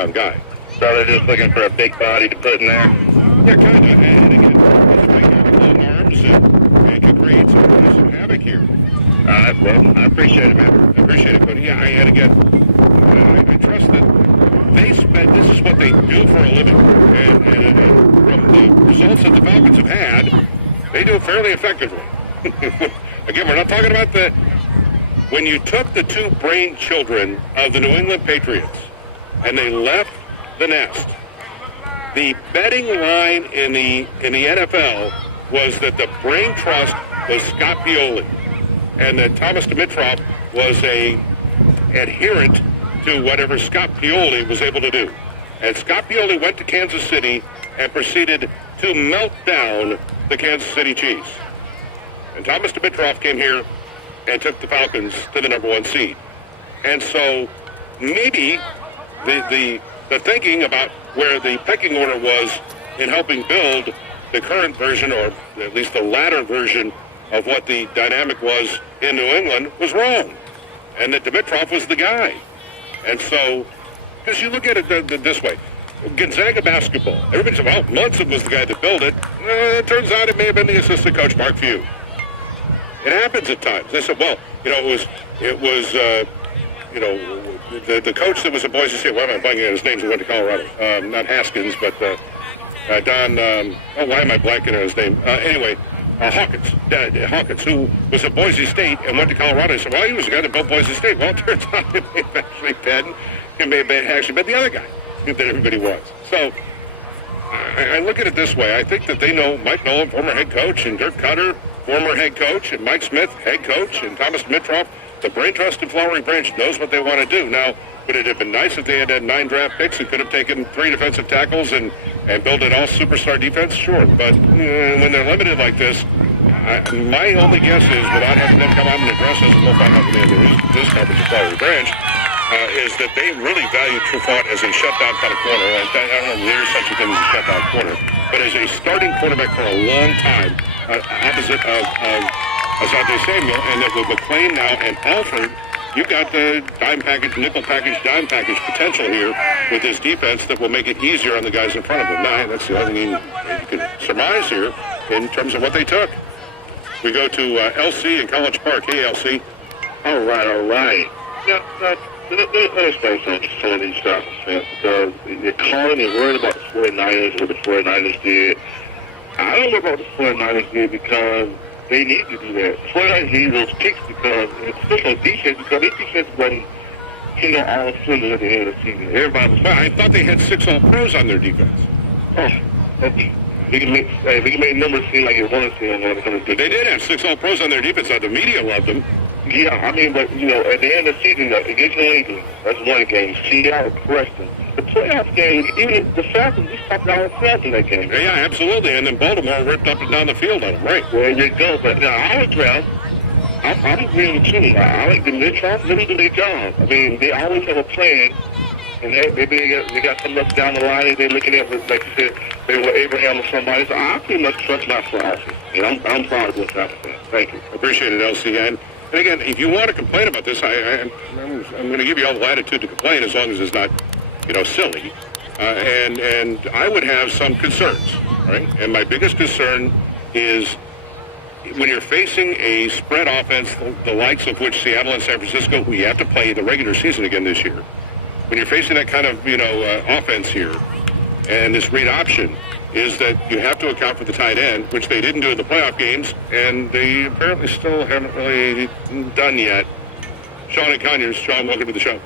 down guy. So they're just looking for a big body to put in there? Yeah, kind of. And again, this might have long arms and can create some havoc here. Well, I appreciate it, man. I appreciate it, Cody. Yeah, and again, I trust that this is what they do for a living. And from the results that the Falcons have had, they do it fairly effectively. Again, we're not talking about when you took the two brain children of the New England Patriots and they left the nest. The betting line in the NFL was that the brain trust was Scott Pioli, and that Thomas Dimitroff was a adherent to whatever Scott Pioli was able to do. And Scott Pioli went to Kansas City and proceeded to melt down the Kansas City Chiefs. And Thomas Dimitroff came here and took the Falcons to the #1 seed. And so maybe the thinking about where the pecking order was in helping build the current version, or at least the latter version of what the dynamic was in New England, was wrong. And that Dimitroff was the guy. And so, because you look at it this way, Gonzaga basketball, everybody said, well, Munson was the guy that built it. It turns out it may have been the assistant coach, Mark Few. It happens at times. They said, well, it was the coach that was at Boise State. Why am I blanking on his name? He went to Colorado. Not Haskins, but Don. Why am I blanking on his name? Anyway, Hawkins, who was at Boise State and went to Colorado. He said, well, he was the guy that built Boise State. Well, it turns out it may have actually been, the other guy that everybody was. So I look at it this way. I think that they know Mike Nolan, former head coach, and Dirk Cutter, former head coach, and Mike Smith, head coach, and Thomas Dimitroff, the brain trust in Flowery Branch, knows what they want to do. Now, would it have been nice if they had 9 draft picks and could have taken 3 defensive tackles and built an all-superstar defense? Sure. But when they're limited like this, my only guess is, without having them come out and address us, and we'll find out when they this conference of Flowery Branch, is that they really value Trufant as a shutdown kind of corner. I don't know if there's such a thing as a shutdown corner, but as a starting quarterback for a long time, opposite of Asante Samuel, and that with McClain now and Alford, you've got the nickel package, dime package potential here with this defense that will make it easier on the guys in front of them. Now, that's the only thing you can surmise here in terms of what they took. We go to LC in College Park. Hey, LC. All right. Yeah, let's explain something to these stuff, man, because they're calling and worried about the 49ers, what the 49ers did. I don't know about the 49ers did because they need to do that. The 49ers need those picks because, especially on defense, because their defense wasn't all cylinders at the end of the season. Everybody was fine. I thought they had 6 All-Pros on their defense. We can make numbers seem like you want to see them. They did have 6 All-Pros on their defense. The media loved them. Yeah, I mean, but, at the end of the season, against New England, that's one game. Seattle crushed them. The playoff game, even the Falcons, we stopped all the fans in that game. Yeah, absolutely. And then Baltimore ripped up and down the field on them, right? There you go. But our draft, I'm agreeing with you. I like the Dimitroff. Let me do their job. I mean, they always have a plan. And maybe they got something else down the line that they're looking at, like you said, they were Abraham or somebody. So I pretty much trust my philosophy. And I'm proud of what's happening. Thank you. Appreciate it, LC. And again, if you want to complain about this, I'm going to give you all the latitude to complain as long as it's not, silly. And I would have some concerns, right? And my biggest concern is when you're facing a spread offense, the likes of which Seattle and San Francisco, who you have to play the regular season again this year, when you're facing that kind of, offense here, and this read option, is that you have to account for the tight end, which they didn't do in the playoff games, and they apparently still haven't really done yet. Sean and Conyers. Sean, welcome to the show.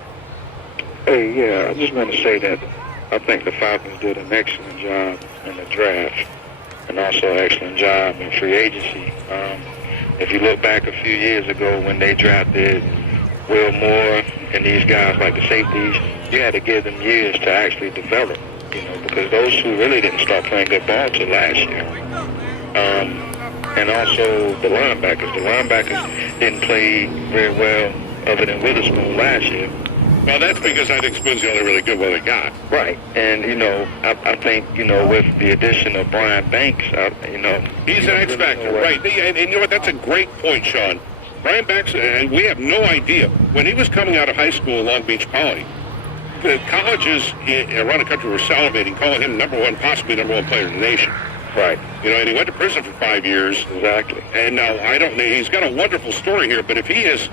Hey, yeah, I just want to say that I think the Falcons did an excellent job in the draft and also an excellent job in free agency. If you look back a few years ago when they drafted Will Moore and these guys like the safeties, you had to give them years to actually develop, because those two really didn't start playing good ball till last year. And also the linebackers. The linebackers didn't play very well other than Witherspoon last year. Well, that's because I think Spoon's the only really good one they got. Right. And, I think, with the addition of Brian Banks, he's an X factor, right. And you know what? That's a great point, Sean. Brian Banks, and we have no idea. When he was coming out of high school at Long Beach Poly, the colleges around the country were salivating, calling him possibly number one player in the nation. Right. You know, and he went to prison for 5 years. Exactly. And now I don't know. He's got a wonderful story here, but if he is,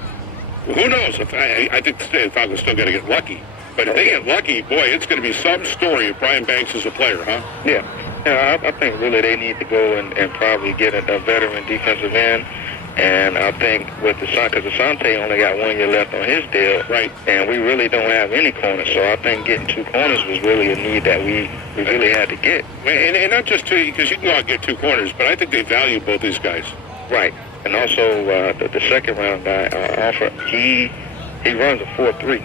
who knows? If I think the Falcons still got to get lucky. But if they get lucky, boy, it's going to be some story of Brian Banks as a player, huh? Yeah. Yeah, I think really they need to go and probably get a veteran defensive end. And I think with because Asante only got 1 year left on his deal, right? And we really don't have any corners, so I think getting 2 corners was really a need that we really had to get. And not just 2, because you can go out and get 2 corners, but I think they value both these guys. Right. And also the second round guy, Alfred, he runs a 4.3,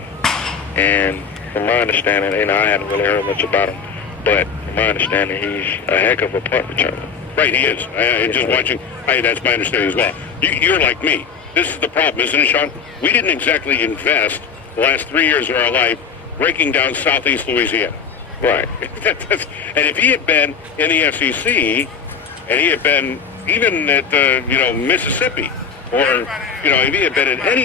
and from my understanding, I hadn't really heard much about him, but from my understanding, he's a heck of a punt returner. Right, he is. Just watching, that's my understanding as well. You're like me. This is the problem, isn't it, Sean? We didn't exactly invest the last 3 years of our life breaking down southeast Louisiana. Right. And if he had been in the SEC, and he had been even at Mississippi, or if he had been in any